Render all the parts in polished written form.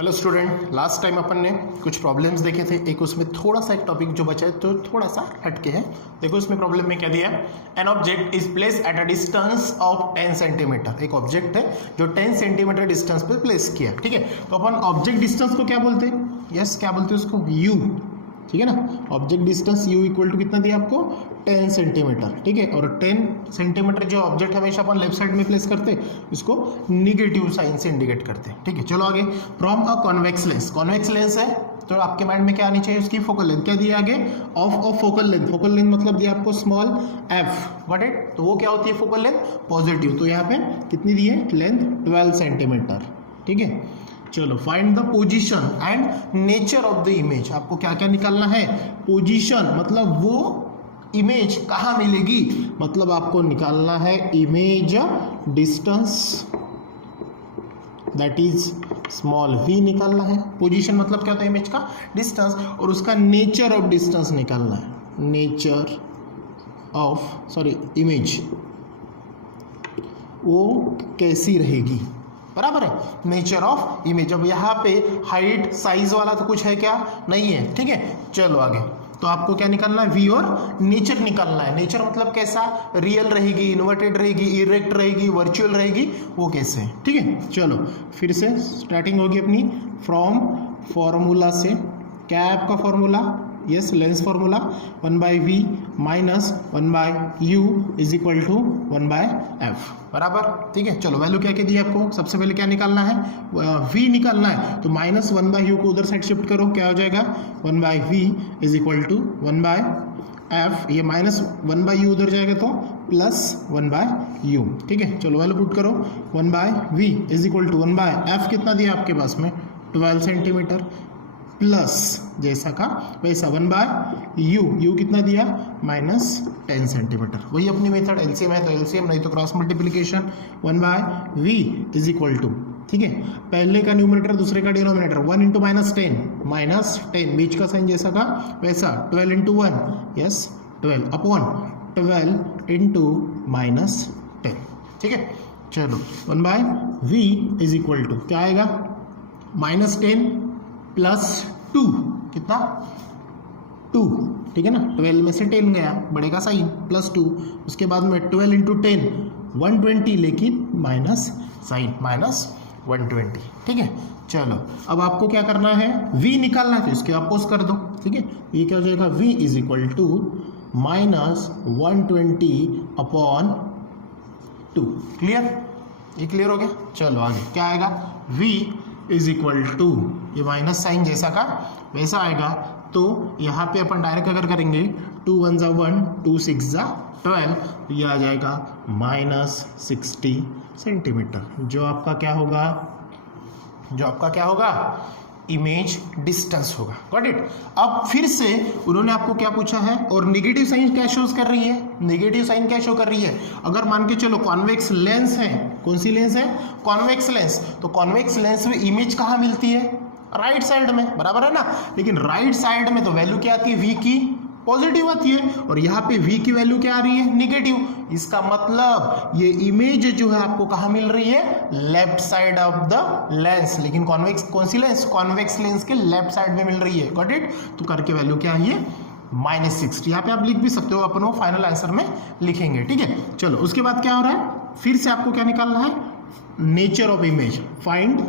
Hello student, last time अपन ने कुछ problems देखे थे। एक उसमें थोड़ा सा एक टॉपिक जो बचा है तो थोड़ा सा हटके है। देखो उसमें प्रॉब्लम में क्या दिया है, an object is place at a distance of 10 centimetre. एक ऑब्जेक्ट है जो 10 सेंटीमीटर डिस्टेंस पे प्लेस किया, ठीक है। तो अपन ऑब्जेक्ट डिस्टेंस को क्या बोलते हैं, यस क्या बोलते हैं उसको, यू, ठीक है ना। Object distance u equal to कितना दिया आपको, 10 सेंटीमीटर, ठीक है। और 10 सेंटीमीटर जो ऑब्जेक्ट हमेशा अपन लेफ्ट साइड में प्लेस करते हैं उसको निगेटिव साइन से इंडिकेट करते हैं, ठीक है। चलो आगे, from a convex lens. Convex lens है तो आपके माइंड में क्या आनी चाहिए, उसकी फोकल लेंथ क्या दिया आगे, of focal length. Focal length मतलब दिया आपको स्मॉल f, गॉट इट। तो वो क्या होती है फोकल लेंथ, पॉजिटिव। तो यहाँ पे कितनी दी है लेंथ, 12 सेंटीमीटर, ठीक है। चलो find the position and nature of the image. आपको क्या क्या निकालना है, पोजीशन मतलब वो इमेज कहाँ मिलेगी, मतलब आपको निकालना है image distance, that is small v निकालना है। पोजीशन मतलब क्या होता है, इमेज का डिस्टेंस, और उसका नेचर ऑफ डिस्टेंस निकालना है, नेचर ऑफ इमेज, वो कैसी रहेगी, बराबर है, नेचर ऑफ इमेज। अब यहाँ पे हाइट साइज वाला तो कुछ है क्या, नहीं है, ठीक है। चलो आगे, तो आपको क्या निकालना है, वी और नेचर निकालना है। नेचर मतलब कैसा, रियल रहेगी, इन्वर्टेड रहेगी, इरेक्ट रहेगी, वर्चुअल रहेगी, वो कैसे, ठीक है। चलो फिर से स्टार्टिंग होगी अपनी फ्रॉम फॉर्मूला से। क्या है आपका formula, yes lens formula, 1/v minus 1/u is equal to 1/f, बराबर, ठीक है। चलो वैल्यू क्या क्या दी आपको, सबसे पहले क्या निकालना है, v निकालना है। तो माइनस 1/u को उधर साइड शिफ्ट करो, क्या हो जाएगा, 1/v is equal to 1/f। ये माइनस 1/u उधर जाएगा तो प्लस 1/u, ठीक है। चलो वैल्यू पुट करो, 1/v is equal to 1/f, कितना दिया आपके पास में, 12 सेंटीमीटर, प्लस जैसा का वैसा 1/u, u कितना दिया, माइनस 10 सेंटीमीटर। वही अपनी मेथड, एलसीएम है तो एलसीएम, नहीं तो cross multiplication. 1/v is equal to, ठीक है, पहले का न्यूमरेटर दूसरे का डिनोमिनेटर, 1 इंटू -10, बीच का साइन जैसा का वैसा, 12 इंटू 1, यस 12 अपॉन 12 इंटू -10, ठीक है। चलो 1/v इज इक्वल टू क्या आएगा, -10 प्लस 2, कितना 2, ठीक है ना। 12 में से 10 गया, बढ़ेगा साइन, प्लस 2, उसके बाद में 12 इंटू 10 120, लेकिन माइनस साइन, -120, ठीक है। चलो अब आपको क्या करना है, v निकालना है तो इसके अपोज कर दो, ठीक है। ये क्या हो जाएगा, v is equal to -120 upon 2, clear, ये क्लियर हो गया। चलो आगे क्या आएगा, v इज इक्वल टू, ये माइनस साइन जैसा का वैसा आएगा। तो यहाँ पे अपन डायरेक्ट अगर करेंगे, 2 1 × 1, 2 6 × 12, तो ये आ जाएगा -60 सेंटीमीटर, जो आपका क्या होगा, इमेज डिस्टेंस होगा, गॉट इट। अब फिर से उन्होंने आपको क्या पूछा है, और नेगेटिव साइन क्या शोज कर रही है, नेगेटिव साइन क्या शो कर रही है, अगर मान के चलो कॉन्वेक्स लेंस है, कौन सी लेंस है, कॉन्वेक्स लेंस। तो कॉन्वेक्स लेंस में इमेज कहाँ मिलती है, राइट साइड में, बराबर है ना। लेकिन राइट साइड में तो वैल्यू क्या आती है, v की पॉजिटिव आती है, और यहाँ पे v की वैल्यू क्या आ रही है, निगेटिव। इसका मतलब ये इमेज जो है आपको कहाँ मिल रही है, left side of the lens. लेकिन कॉन्वेक्स कौन सी लेंस, कॉन्वेक्स लेंस के लेफ्ट साइड में मिल रही है, गॉट इट। तो करके वैल्यू क्या है, -60। यहाँ पे आप लिख भी सकते हो, अपन वो फाइनल आंसर में लिखेंगे, ठीक है। चलो उसके बाद क्या हो रहा है, फिर से आपको क्या निकालना है, nature of image, find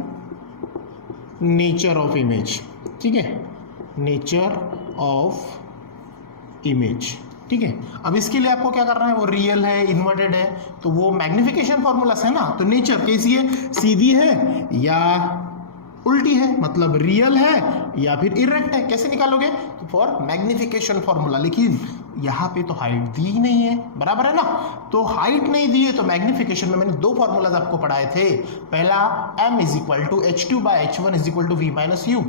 nature of image, ठीक है, नेचर ऑफ इमेज, ठीक है। अब इसके लिए आपको क्या करना है, वो रियल है, इन्वर्टेड है, तो वो मैग्निफिकेशन फॉर्मूलास है ना। तो नेचर कैसी है, सीधी है या उल्टी है, मतलब रियल है या फिर इरेक्ट है, कैसे निकालोगे, तो फॉर मैग्निफिकेशन फॉर्मूला। लेकिन यहाँ पे तो हाइट दी ही नहीं है, बराबर है ना। तो हाइट नहीं दी है तो मैग्निफिकेशन में मैंने 2 फॉर्मूलाज आपको पढ़ाए थे। पहला m is equal to h2/h1 is equal to v minus u,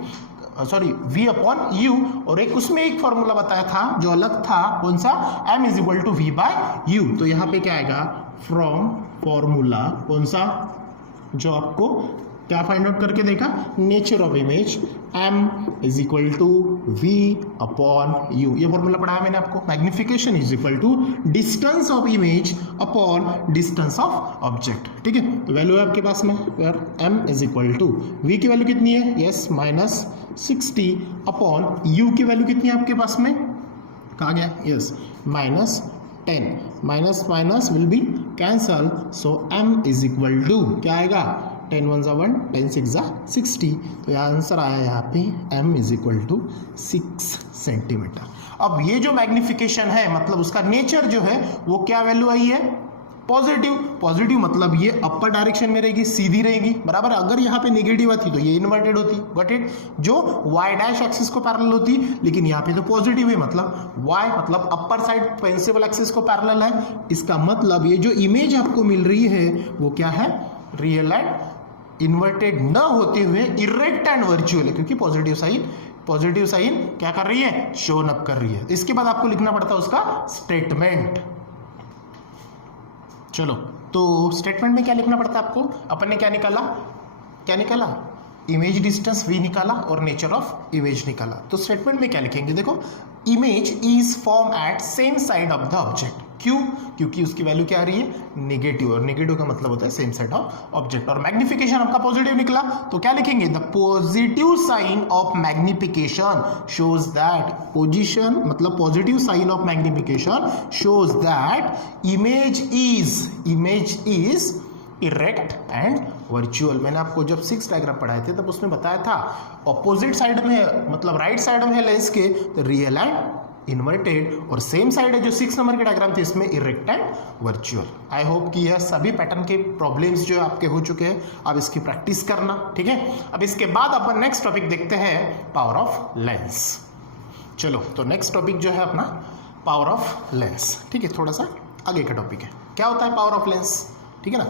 v upon u, और एक उसमें एक फॉर्मूला बताया था जो अलग था, कौन सा, m is equal to v/u। तो यहाँ पे क्या आएगा, फ्रॉम फॉर्मूला, कौन सा, जो आपको क्या फाइंड आउट करके देखा, nature of image m is equal to v upon u, ये फॉर्मूला पढ़ाया मैंने आपको। Magnification is equal to distance of image upon distance of object, ठीक है। तो वैल्यू है आपके पास में where m is equal to v की वैल्यू कितनी है, यस -60 अपॉन u की वैल्यू कितनी है आपके पास में, कहा गया, yes -10, minus minus will be cancel, so m is equal to क्या आएगा, 10 1 = 1, 10 6 = 60, तो यह आंसर आया यहाँ पे m is equal to 6 centimetre. अब ये जो मैग्निफिकेशन है मतलब उसका नेचर जो है वो क्या वैल्यू आई है, पॉजिटिव। पॉजिटिव मतलब ये अपर डायरेक्शन में रहेगी, सीधी रहेगी, बराबर। अगर यहाँ पे नेगेटिव आती तो ये इन्वर्टेड होती, गॉट इट, जो y डैश एक्सिस को पैरेलल होती, लेकिन यहाँ पे तो पॉजिटिव है मतलब y मतलब अपर साइड प्रिंसिपल एक्सिस को पैरेलल है। इसका मतलब ये जो इमेज आपको मिल रही है वो क्या है, रियल एंड इन्वर्टेड न होते हुए इरेक्ट एंड वर्चुअल है, क्योंकि पॉजिटिव साइन क्या कर रही है, शोन अप कर रही है। इसके बाद आपको लिखना पड़ता है उसका स्टेटमेंट। चलो, तो स्टेटमेंट में क्या लिखना पड़ता है आपको, अपन ने क्या निकाला, इमेज डिस्टेंस v निकाला और नेचर ऑफ इमेज निकाला। तो स्टेटमेंट में क्या लिखेंगे, देखो, image is form at same side of the object, क्यों, क्योंकि उसकी वैल्यू क्या आ रही है, नेगेटिव, और नेगेटिव का मतलब होता है सेम साइड ऑफ ऑब्जेक्ट। और मैग्निफिकेशन आपका पॉजिटिव निकला, तो क्या लिखेंगे, the positive sign of magnification shows that, position मतलब positive sign of magnification shows that image is erect and virtual. मैंने आपको जब 6 डायग्राम पढ़ाए थे तब उसमें बताया था ऑपोजिट साइड में मतलब राइट साइड में है लेंस के तो रियल एंड इन्वर्टेड, और सेम साइड है जो 6 नंबर के डायग्राम थे इसमें erect and virtual. I hope कि यह सभी पैटर्न के प्रॉब्लम्स जो आपके हो चुके हैं, अब इसकी प्रैक्टिस करना, ठीक है। अब इसके बाद अपन नेक्स्ट टॉपिक देखते हैं, पावर ऑफ लेंस। चलो, तो नेक्स्ट टॉपिक जो है अपना पावर ऑफ लेंस, ठीक है, थोड़ा सा आगे का टॉपिक है। क्या होता है पावर ऑफ लेंस, ठीक है ना।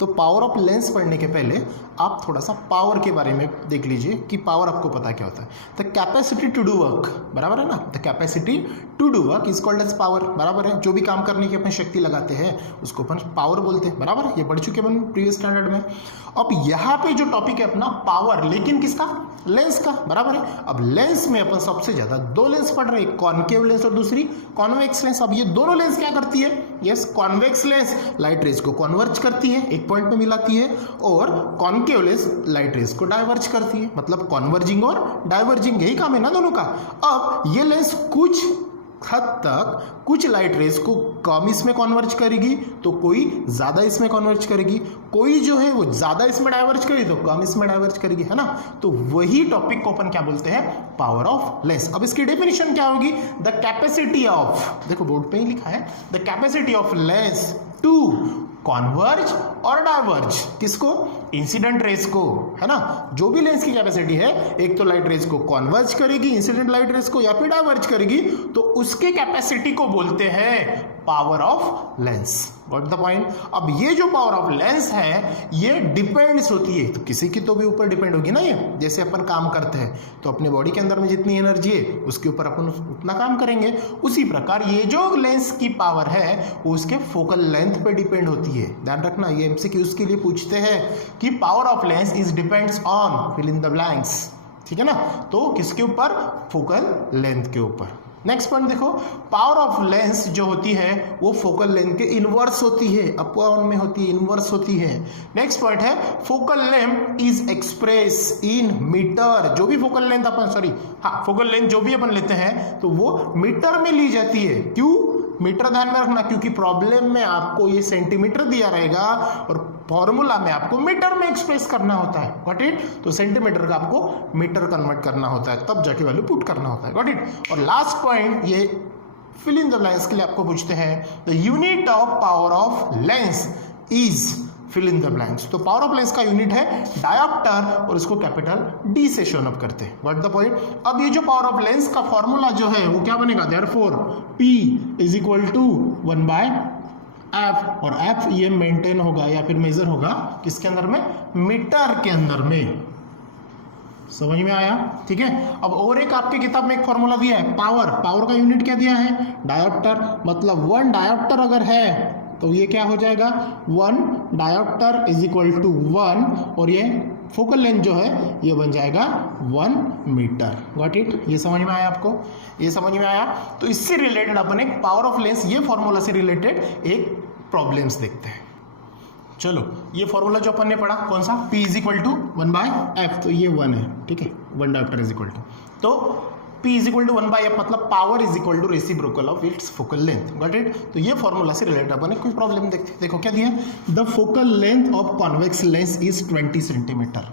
तो पावर ऑफ लेंस पढ़ने के पहले आप थोड़ा सा पावर के बारे में देख लीजिए कि पावर आपको पता क्या होता है। The capacity to do work, बराबर है ना, the capacity to do work is called as power, बराबर है। जो भी काम करने की अपनी शक्ति लगाते हैं उसको अपन पावर बोलते हैं, बराबर है। ये पढ़ चुके अपन प्रीवियस स्टैंडर्ड में। अब यहाँ पे जो टॉपिक है अपना पावर, लेकिन किसका, लेंस का, बराबर है। अब लेंस में अपन सबसे ज्यादा 2 लेंस पढ़ रहे हैं, कॉनकेव लेंस और दूसरी कॉन्वेक्स लेंस। अब ये दोनों लेंस क्या करती है, yes, convex lens light rays को कॉन्वर्ज करती है, एक पॉइंट पे मिलाती है, और कॉनकेव लेंस लाइट रेज को डाइवर्ज करती है, मतलब कॉन्वर्जिंग और डाइवर्जिंग यही काम है ना दोनों का। अब ये लेंस कुछ हद तक कुछ लाइट रेज को कम इसमें कॉन्वर्ज करेगी तो कोई ज्यादा इसमें कॉन्वर्ज करेगी, कोई जो है वो ज्यादा इसमें डाइवर्ज करेगी तो कम इसमें डाइवर्ज करेगी, है ना। तो वही टॉपिक को अपन क्या बोलते हैं, पावर ऑफ लेंस। अब इसकी डेफिनेशन क्या होगी, द कैपेसिटी ऑफ, देखो बोर्ड पे ही लिखा है, the capacity of lens to converge और डाइवर्ज, किसको, इंसिडेंट रेज को, है ना। जो भी लेंस की कैपेसिटी है, एक तो लाइट रेज को कॉन्वर्ज करेगी इंसिडेंट लाइट रेज को, या फिर डाइवर्ज करेगी, तो उसके कैपेसिटी को बोलते हैं power of lens. Got the point. अब ये जो पावर ऑफ लेंस है ये डिपेंड्स होती है, तो किसी की तो भी ऊपर डिपेंड होगी ना। ये जैसे अपन काम करते हैं तो अपने बॉडी के अंदर में जितनी एनर्जी है उसके ऊपर अपन उतना काम करेंगे, उसी प्रकार ये जो लेंस की पावर है वो उसके फोकल लेंथ पे डिपेंड होती है। ध्यान रखना, ये एमसीक्यूज के लिए पूछते हैं कि power of lens is depends on fill in the blanks, ठीक है ना। तो किसके ऊपर, फोकल लेंथ के ऊपर। नेक्स्ट पॉइंट देखो, पावर ऑफ लेंस जो होती है वो फोकल लेंथ के इनवर्स होती है, अपॉन में होती है, इनवर्स होती है। नेक्स्ट पॉइंट है, focal length is express in metre. जो भी फोकल लेंथ अपन फोकल लेंथ जो भी अपन लेते हैं तो वो मीटर में ली जाती है। क्यों मीटर, ध्यान में रखना, क्योंकि प्रॉब्लम में आपको ये सेंटीमीटर दिया रहेगा और फॉर्मूला में आपको मीटर में एक्सप्रेस करना होता है, गॉट इट। तो सेंटीमीटर का आपको मीटर कन्वर्ट करना होता है, तब जाके वैल्यू पुट करना होता है, गॉट इट। और लास्ट पॉइंट, ये फिल इन द ब्लैंक्स के लिए आपको पूछते हैं, the unit of power of lens is fill in the blanks. तो पावर ऑफ लेंस का यूनिट है डायोप्टर और इसको कैपिटल डी से शोन अप करते हैं, व्हाट द पॉइंट। अब ये जो पावर ऑफ लेंस का फॉर्मूला जो है वो क्या बनेगा, therefore P is equal to 1/f, और f ये मेंटेन होगा या फिर मेजर होगा किसके अंदर में, मीटर के अंदर में। समझ में आया, ठीक है। अब और एक आपकी किताब में एक फॉर्मूला दिया है, पावर का यूनिट क्या दिया है, डायोप्टर। मतलब 1 डायोप्टर अगर है तो ये क्या हो जाएगा, 1 डायोप्टर इज इक्वल टू 1, और ये फोकल लेंथ जो है ये बन जाएगा 1 मीटर। Got it? ये समझ में आया आपको? ये समझ में आया? तो इससे रिलेटेड अपन एक पावर ऑफ लेंस ये फॉर्मूला से रिलेटेड एक प्रॉब्लम्स देखते हैं। चलो, ये फॉर्मूला जो अपन ने पढ़ा कौन सा, P is equal to 1/f, तो ये 1 है, ठीक है, 1 डायोप्टर इज इक्वल टू, तो P is equal to 1/f मतलब power is equal to reciprocal of its focal length. Got it? तो ये फॉर्मूला से रिलेटेड अपन एक कुछ प्रॉब्लम देखते हैं। देखो क्या दिया, the focal length of convex lens is 20 centimetre,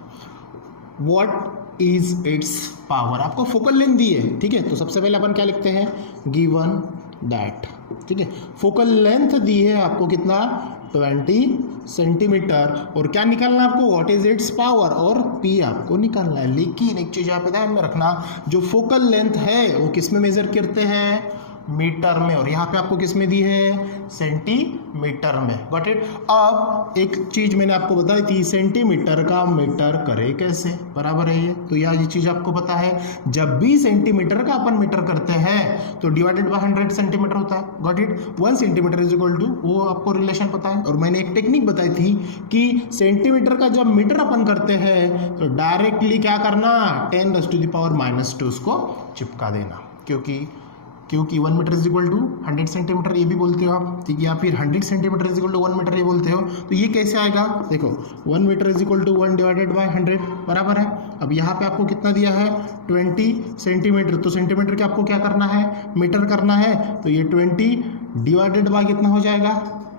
what is it's power. आपको फोकल लेंथ दी है, ठीक है, तो सबसे पहले अपन क्या लिखते हैं, गिवन दैट, ठीक है, फोकल लेंथ दी है आपको कितना, 20 सेंटीमीटर, और क्या निकालना आपको, व्हाट इज इट्स पावर, और P आपको निकालना है। लेकिन एक चीज यहाँ पे ध्यान में रखना, जो फोकल लेंथ है वो किस में मेजर करते हैं, मीटर में, और यहाँ पे आपको किस में दी है, सेंटीमीटर में। Got it? अब एक चीज मैंने आपको बताई थी, सेंटीमीटर का मीटर करे कैसे, बराबर है ये, तो यह चीज आपको पता है, जब भी सेंटीमीटर का अपन मीटर करते हैं तो डिवाइडेड बाय 100 सेंटीमीटर होता है। Got it? 1 centimetre is equal to, वो आपको रिलेशन पता है, और मैंने एक टेक्निक बताई थी कि सेंटीमीटर का जब मीटर अपन करते हैं तो डायरेक्टली क्या करना, 10⁻⁻² उसको चिपका देना, क्योंकि 1 metre is equal to 100 centimetre ये भी बोलते हो आप, ठीक है, या फिर 100 centimetre is equal to 1 metre ये बोलते हो, तो ये कैसे आएगा, देखो 1 metre is equal to 1 divided by 100, बराबर है। अब यहाँ पे आपको कितना दिया है, 20 सेंटीमीटर, तो सेंटीमीटर के आपको क्या करना है, मीटर करना है, तो ये 20 डिवाइडेड बाय कितना हो जाएगा,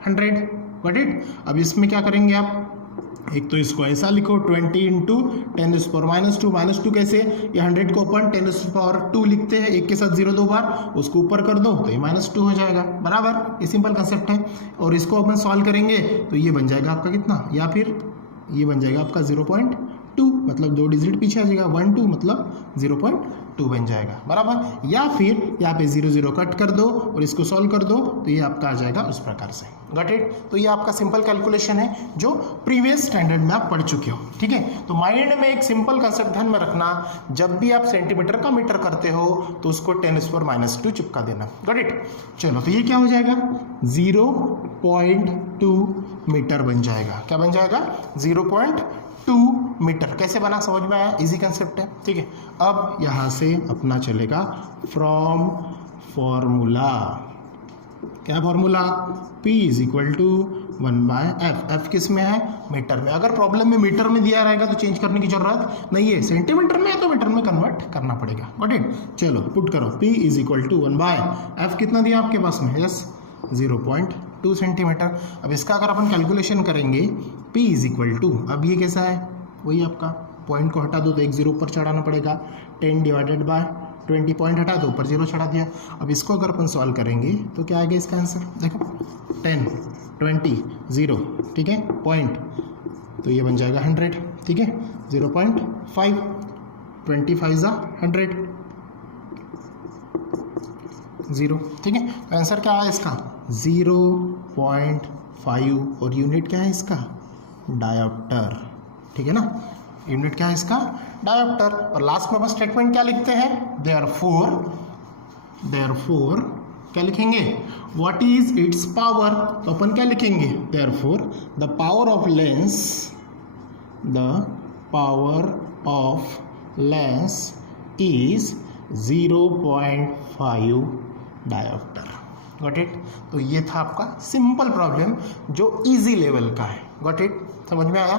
100। Got it? अब इसमें क्या करेंगे आप, एक तो इसको ऐसा लिखो 20 इंटू 10⁻², -2 कैसे, ये 100 को अपन 10⁻² लिखते हैं, एक के साथ 0 2 बार, उसको ऊपर कर दो तो ये -2 हो जाएगा, बराबर, ये सिंपल कंसेप्ट है। और इसको अपन सॉल्व करेंगे तो ये बन जाएगा आपका कितना, या फिर ये बन जाएगा आपका 0.2, मतलब 2 डिजिट पीछे आ जाएगा, 1 2 मतलब 0.2 बन जाएगा, बराबर। या फिर यहाँ पे 0 0 कट कर दो और इसको सॉल्व कर दो तो ये आपका आ जाएगा उस प्रकार से। Got it? तो ये आपका सिंपल कैलकुलेशन है जो प्रीवियस स्टैंडर्ड में आप पढ़ चुके हो, ठीक है। तो माइंड में एक सिंपल कंसेप्ट ध्यान में रखना, जब भी आप सेंटीमीटर का मीटर करते हो तो उसको 10⁻² चिपका देना। Got it? चलो, तो ये क्या हो जाएगा, 0.2 मीटर बन जाएगा। क्या बन जाएगा, 0.2 मीटर। कैसे बना, समझ में आया? इजी कंसेप्ट है, ठीक है। अब यहाँ से अपना चलेगा फ्रॉम फॉर्मूला, क्या formula, P is equal to 1/f, f किस में है, मीटर में। अगर प्रॉब्लम में मीटर में दिया रहेगा तो चेंज करने की जरूरत नहीं है, सेंटीमीटर में है तो मीटर में कन्वर्ट करना पड़ेगा। Got it? चलो पुट करो, P is equal to 1/f, कितना दिया आपके पास में, यस 0.2 सेंटीमीटर। अब इसका अगर अपन कैलकुलेशन करेंगे, P इज इक्वल टू, अब ये कैसा है, वही आपका पॉइंट को हटा दो तो एक 0 ऊपर चढ़ाना पड़ेगा, 10 डिवाइडेड बाय 20, पॉइंट हटा दो ऊपर 0 चढ़ा दिया। अब इसको अगर अपन सॉल्व करेंगे तो क्या आएगा इसका आंसर, देखो 10 20 0, ठीक है, पॉइंट, तो ये बन जाएगा 100, ठीक है, 0.5, 25 = 100, 0, ठीक है। तो आंसर क्या है इसका, 0.5, और यूनिट क्या है इसका, डायोप्टर, ठीक है ना, यूनिट क्या है इसका, डायोप्टर। और लास्ट में अपन स्टेटमेंट क्या लिखते हैं, देयरफॉर क्या लिखेंगे, व्हाट इज इट्स पावर, तो अपन क्या लिखेंगे, therefore the power of lens is 0.5 dioptre. Got it? तो ये था आपका सिंपल प्रॉब्लम जो इजी लेवल का है। Got it? समझ में आया?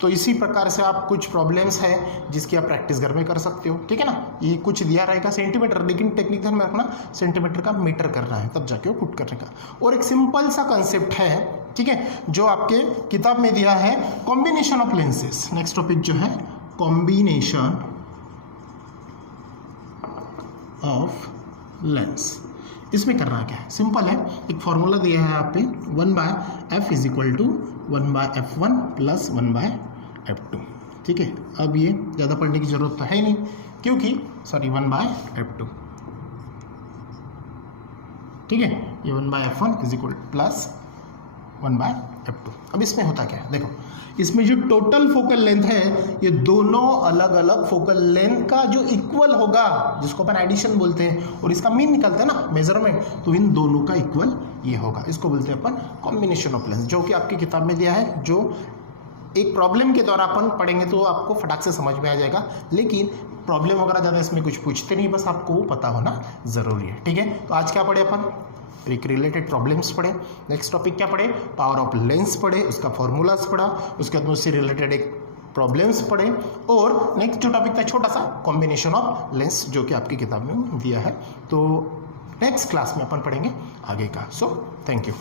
तो इसी प्रकार से आप कुछ प्रॉब्लम्स हैं जिसकी आप प्रैक्टिस घर में कर सकते हो, ठीक है ना। ये कुछ दिया रहेगा सेंटीमीटर, लेकिन टेक्निक ध्यान में रखना, सेंटीमीटर का मीटर करना है तब जाके वो पुट करने का। और एक सिंपल सा कंसेप्ट है, ठीक है, जो आपके किताब में दिया है, combination of lenses. Next topic जो है कॉम्बिनेशन ऑफ लेंस, इसमें करना क्या है, सिंपल है, एक फॉर्मूला दिया है यहाँ पे, 1/f is equal to 1/f1 plus 1/f2, ठीक है। अब ये ज़्यादा पढ़ने की जरूरत तो है नहीं, क्योंकि 1/f2, ठीक है, ये 1/f1 is equal plus 1/f2। अब इसमें होता क्या है, देखो, इसमें जो टोटल फोकल लेंथ है ये दोनों अलग अलग फोकल लेंथ का जो इक्वल होगा, जिसको अपन एडिशन बोलते हैं, और इसका मीन निकलता है ना, मेजरमेंट, तो इन दोनों का इक्वल ये होगा, इसको बोलते हैं अपन कॉम्बिनेशन ऑफ लेंस, जो कि आपकी किताब में दिया है, जो एक प्रॉब्लम के द्वारा अपन पढ़ेंगे तो आपको फटाक से समझ में आ जाएगा, लेकिन प्रॉब्लम वगैरह ज़्यादा इसमें कुछ पूछते नहीं, बस आपको वो पता होना ज़रूरी है। ठीक है, तो आज क्या पढ़े अपन, एक रिलेटेड प्रॉब्लम्स पढ़े। नेक्स्ट टॉपिक क्या पढ़े, पावर ऑफ लेंस पढ़े, उसका फॉर्मूलाज पढ़ा, उसके बाद उससे रिलेटेड एक प्रॉब्लम्स पढ़े, और नेक्स्ट जो टॉपिक था छोटा सा कॉम्बिनेशन ऑफ लेंस, जो कि आपकी किताब में दिया है। तो नेक्स्ट क्लास में अपन पढ़ेंगे आगे का। So thank you.